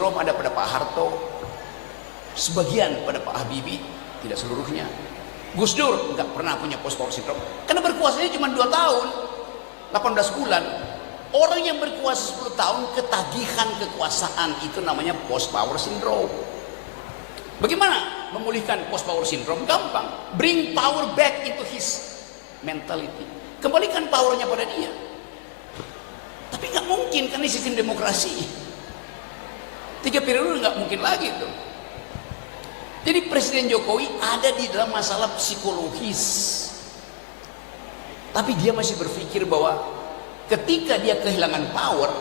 syndrome ada pada Pak Harto, sebagian pada Pak Habibie, tidak seluruhnya. Gus Dur nggak pernah punya post power syndrome karena berkuasanya cuma 2 tahun, 18 bulan. Orang yang berkuasa 10 tahun ketagihan kekuasaan, itu namanya post power syndrome. Bagaimana memulihkan post power syndrome? Gampang, bring power back into his mentality, kembalikan powernya pada dia. Tapi nggak mungkin karena sistem demokrasi 3 periode nggak mungkin lagi tuh. Jadi Presiden Jokowi ada di dalam masalah psikologis, tapi dia masih berpikir bahwa ketika dia kehilangan power,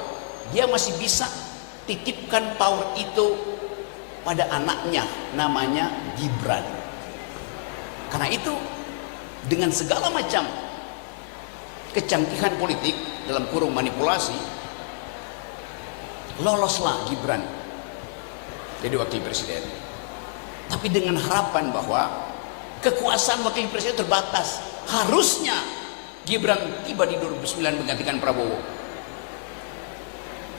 dia masih bisa titipkan power itu pada anaknya, namanya Gibran. Karena itu dengan segala macam kecanggihan politik dalam kurung manipulasi, loloslah Gibran jadi wakil presiden. Tapi dengan harapan bahwa kekuasaan wakil presiden terbatas, harusnya Gibran tiba di 2009 menggantikan Prabowo.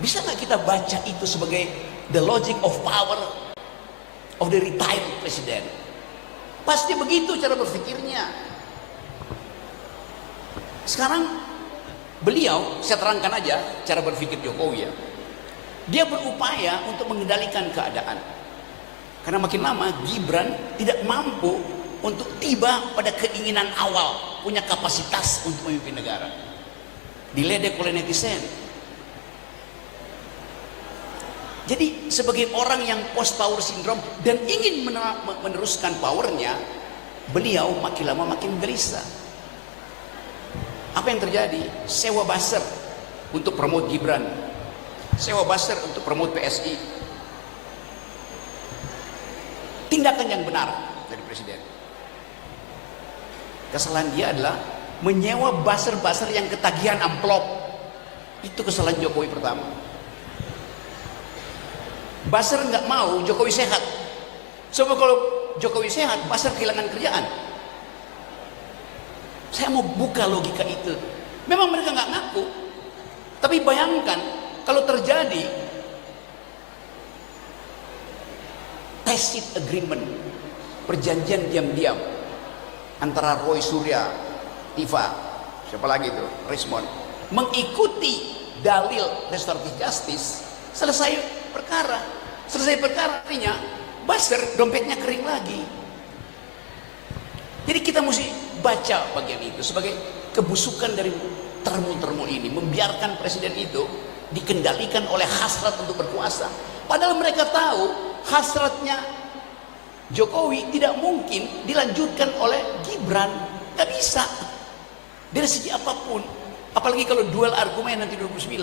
Bisa nggak kita baca itu sebagai the logic of power of the retired president? Pasti begitu cara berpikirnya. Sekarang beliau, saya terangkan aja cara berpikir Jokowi ya. Dia berupaya untuk mengendalikan keadaan. Karena makin lama Gibran tidak mampu untuk tiba pada keinginan awal, punya kapasitas untuk memimpin negara. Diledek oleh netizen. Jadi sebagai orang yang post power syndrome dan ingin meneruskan powernya, beliau makin lama makin gelisah. Apa yang terjadi? Sewa buzzer untuk promote Gibran, sewa buzzer untuk promote PSI. Tindakan yang benar dari presiden. Kesalahan dia adalah menyewa buzzer-buzzer yang ketagihan amplop. Itu kesalahan Jokowi pertama. Buzzer nggak mau Jokowi sehat. Coba kalau Jokowi sehat, buzzer kehilangan kerjaan. Saya mau buka logika itu. Memang mereka nggak ngaku, tapi bayangkan kalau terjadi tacit agreement, perjanjian diam-diam antara Roy Surya, Tifa, siapa lagi itu, Rismond, mengikuti dalil restoratif justice, selesai perkara. Selesai perkara artinya buzzer dompetnya kering lagi. Jadi kita mesti baca bagian itu sebagai kebusukan dari termul-termul ini, membiarkan presiden itu dikendalikan oleh hasrat untuk berkuasa. Padahal mereka tahu hasratnya Jokowi tidak mungkin dilanjutkan oleh Gibran, nggak bisa dari segi apapun, apalagi kalau duel argumen nanti 2009.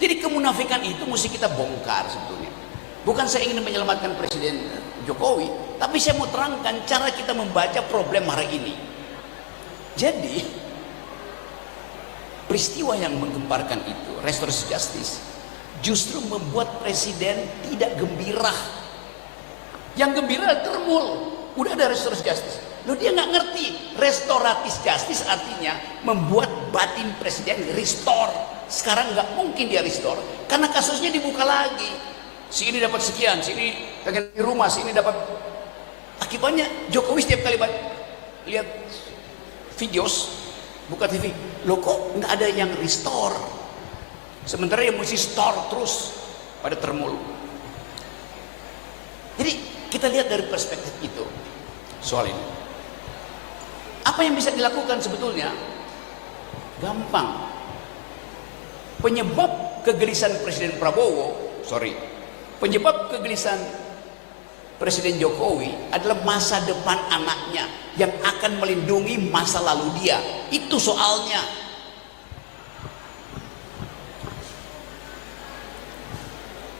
Jadi kemunafikan itu mesti kita bongkar sebetulnya. Bukan saya ingin menyelamatkan Presiden Jokowi, tapi saya mau terangkan cara kita membaca problem hari ini. Jadi peristiwa yang menggemparkan itu, restoratif justice, justru membuat presiden tidak gembira. Yang gembira termul, udah ada restoratif justice. Loh, dia nggak ngerti restoratif justice artinya membuat batin presiden restore. Sekarang nggak mungkin dia restore karena kasusnya dibuka lagi. Si ini dapat sekian, si ini pengen di rumah, si ini dapat. Akibatnya Jokowi setiap kali lihat videos, buka TV, loh kok nggak ada yang restore? Sementara yang mesti store terus pada termul. Jadi kita lihat dari perspektif itu soal ini. Apa yang bisa dilakukan sebetulnya? Gampang. Penyebab kegelisahan Presiden penyebab kegelisahan Presiden Jokowi adalah masa depan anaknya yang akan melindungi masa lalu dia. Itu soalnya.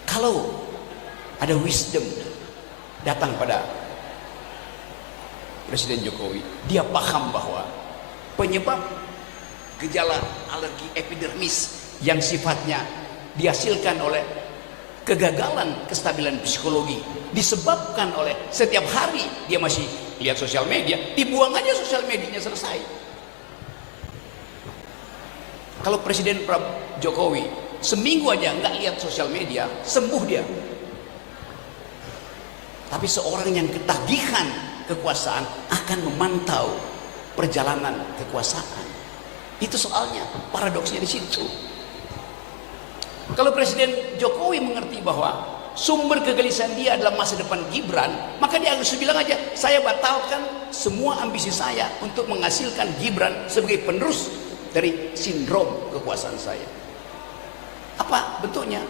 Kalau ada wisdom datang pada Presiden Jokowi, dia paham bahwa penyebab gejala alergi epidermis yang sifatnya dihasilkan oleh kegagalan kestabilan psikologi disebabkan oleh setiap hari dia masih lihat sosial media, dibuang aja sosial medianya, selesai. Kalau Presiden Jokowi seminggu aja nggak lihat sosial media, sembuh dia. Tapi seorang yang ketagihan kekuasaan akan memantau perjalanan kekuasaan. Itu soalnya, paradoksnya di situ. Kalau Presiden Jokowi mengerti bahwa sumber kegelisahan dia adalah masa depan Gibran, maka dia harus bilang aja, saya batalkan semua ambisi saya untuk menghasilkan Gibran sebagai penerus dari sindrom kekuasaan saya. Apa bentuknya?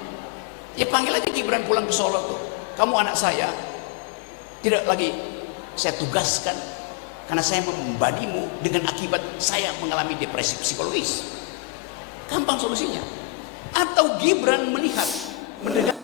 Ya panggil aja Gibran pulang ke Solo tuh. Kamu anak saya, tidak lagi saya tugaskan karena saya membadimu dengan akibat saya mengalami depresi psikologis. Gampang solusinya. Atau Gibran melihat mendengar